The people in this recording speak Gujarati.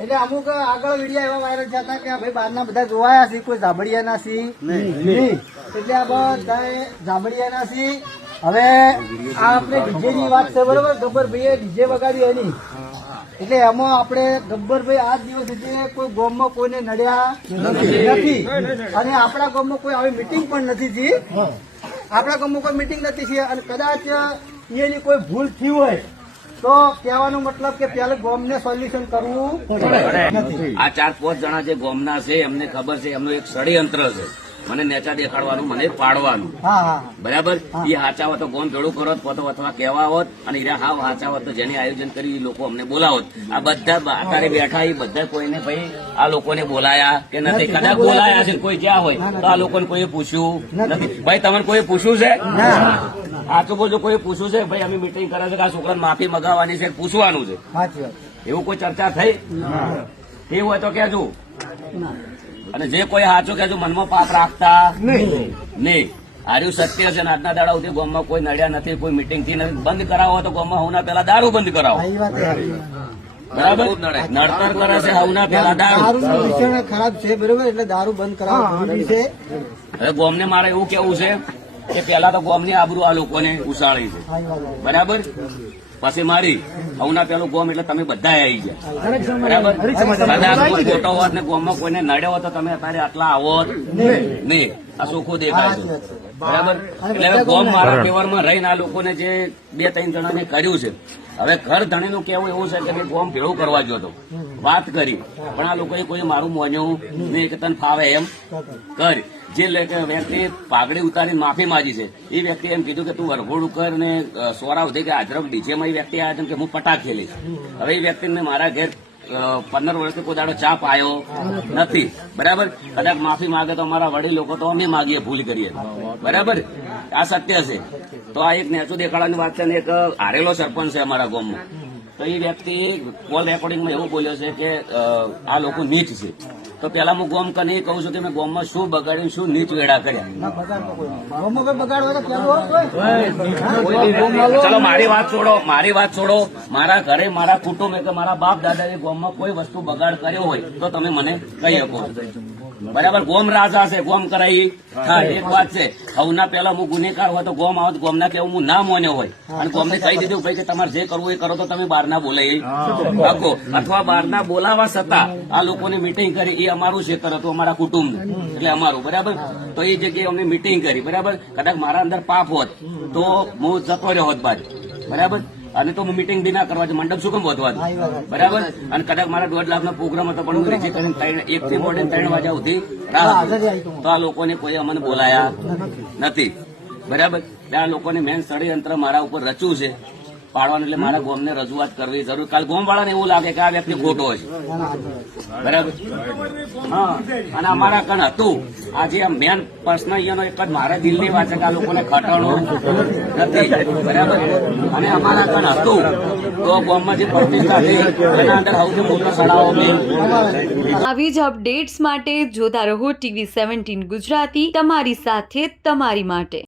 એટલે અમુક આગળ વિડીયો એવા વાયરલ થતા કે ભાઈ બહારના બધા જોવાયા છે, કોઈ જાંબડિયાના છે નહીં. એટલે આ બધા જાંબડિયાના છે. હવે આ આપણે ડીજે ની વાત છે, બરોબર. ગબ્બરભાઈએ ડીજે વગાડ્યું એની, એટલે એમાં આપણે ગબ્બરભાઈ આજ દિવસ સુધી કોઈ ગામમાં કોઈને નડ્યા નથી, અને આપણા ગામમાં કોઈ આવી મીટિંગ પણ નથી થઈ. આપણા ગામમાં કોઈ મીટિંગ નથી થઈ, અને કદાચ એની કોઈ ભૂલ થઈ હોય તો કહેવાનો મતલબ કે પેલા ગામને સોલ્યુશન કરવું નથી. આ 4-5 જણા જે ગામના છે એમને ખબર છે, એમનું એક ષડયંત્ર છે મને નેચા દેખાડવાનું, મને પાડવાનું. બરાબર. એ હાચા હોત તો ગોમ ભેળું કરો અથવા કહેવા હોત, અને એ હાવ હાચા હોત તો જેને આયોજન કરી એ લોકો અમને બોલાવત. આ બધા અત્યારે બેઠા એ બધા કોઈને ભાઈ આ લોકોને બોલાયા કે નથી, કદાચ બોલાયા છે કોઈ જ્યાં હોય તો આ લોકોને કોઈ પૂછ્યું નથી. ભાઈ તમને કોઈ પૂછ્યું છે? સાચું બોલજો, કોઈ પૂછ્યું છે? ભાઈ અમે મિટિંગ કરે છે કે આ છોકરાને માફી મગાવવાની છે, પૂછવાનું છે, એવું કોઈ ચર્ચા થઈ? એવું હોય તો કેજો. અને જે કોઈ સાચું કહેજો, મનમાં પાપ રાખતા નહીં. આર્યું સત્ય છે. આજના દાડા સુધી ગામમાં કોઈ નડ્યા નથી, કોઈ મિટિંગ થી નથી. બંધ કરાવો તો ગામમાં હોના પેલા દારૂ બંધ કરાવો. બરાબર. નડતર કરે છે હવના પેલા દારૂ ખરાબ છે, બરોબર. એટલે દારૂ બંધ કરાવવું છે. હવે ગામને મારે એવું કેવું છે કે પેલા તો ગામની આબરૂ આ લોકોને ઉછાળી છે. બરાબર. પછી મારી હવના પેલું ગોમ એટલે તમે બધા આવી ગયા. બરાબર. કદાચ ખોટો હોત ને ગોમમાં કોઈને નડ્યો હોત તો તમે અત્યારે આટલા આવો નહીં. આ ચોખ્ખું દેખાય છે. બરાબર. એટલે હવે ગોમ મારા ફેવરમાં રહીને આ લોકોને જે 2-3 જણાને કર્યું છે, હવે ઘર ધણીનું કેવું એવું છે કે ગોમ ભેળું કરવા ગયો હતો, વાત કરી, પણ આ લોકોએ કોઈ મારું મોન્યું નહીં કે તને ફાવે એમ કર. જે વ્યક્તિ પાઘડી ઉતારીને માફી માંગી છે એ વ્યક્તિ એમ કીધું કે તું વરઘોડું કર ને સોરા ઉધી કે હાજરમ ડીજેમાં એ વ્યક્તિ આવ્યા કે હું પટાક ખેલીશ. હવે એ વ્યક્તિને મારા ઘેર 15 વર્ષથી કોઈ દાડો ચા પાયો નથી. બરાબર. કદાચ માફી માંગે તો અમારા વડીલ લોકો તો અમે માગીએ, ભૂલ કરીએ. બરાબર. આ સત્ય છે. તો આ એક નેચું દેખાડાની વાત છે ને એક હારેલો સરપંચ છે અમારા ગામમાં. તો એ વ્યક્તિ કોલ રેકોર્ડિંગમાં એવું બોલ્યો છે કે આ લોકો નીચ છે. તો પેલા હું ગોમ કને કહું છું કે મેં ગોમમાં શું બગાડ્યું, શું નીચ વેડા કર્યા. ચલો મારી વાત છોડો. મારા ઘરે મારા કુટુંબ કે મારા બાપ દાદાએ ગોમમાં કોઈ વસ્તુ બગાડ કર્યો હોય તો તમે મને કહી શકો. બરાબર. ગોમ રાજા છે, ગોમ કરાઈ. હા, એક વાત છે. હવના પેલા હું ગુનેગાર હોય તો ગોમ આવત, ગોમના કેવું હું ના મોન્યો હોય અને ગોમને કહી દીધું ભાઈ કે તમારે જે કરવું એ કરો તો તમે બહારના બોલાવી શકો, અથવા બહારના બોલાવા છતાં આ લોકોને મિટિંગ કરી. એ અમારું ક્ષેત્ર હતું, અમારા કુટુંબ, એટલે અમારું. બરાબર. તો એ જગ્યાએ અમને મિટિંગ કરી. બરાબર. કદાચ મારા અંદર પાપ હોત તો હું જતો રહ્યો હોત બાદ. બરાબર. અને તો હું મિટિંગ બી ના કરવા છે, મંડપ શું કેમ વધવા. બરાબર. અને કદાચ મારા 1.5 લાખનો પ્રોગ્રામ હતો પણ હું રીચે કરીને 1 થી મોડે 3 વાગ્યા સુધી રાહ. તો આ લોકોને કોઈ અમને બોલાયા નથી. બરાબર. આ લોકોને મેન ષડયંત્ર મારા ઉપર રચ્યું છે પાડવાનું, એટલે મારા ગોમને રજૂઆત કરવી જરૂર. કાલ ગોમ વાળાને એવું લાગે કે આ વ્યક્તિ ખોટો છે. બરાબર. હા. અને અમારા કણ હતું આજે મેન પ્રશ્ન અહીંયાનો એક જ મારા દિલની વાત છે કે આ લોકોને ખટાણો નથી. બરાબર. અને અમારા કણ હતું તો ગોમમાં જે પ્રતિષ્ઠા છે એના અંદર સૌથી મોટો સડાવો. આવી જ અપડેટ્સ માટે જોતા રહો TV 17 ગુજરાતી, તમારી સાથે, તમારી માટે.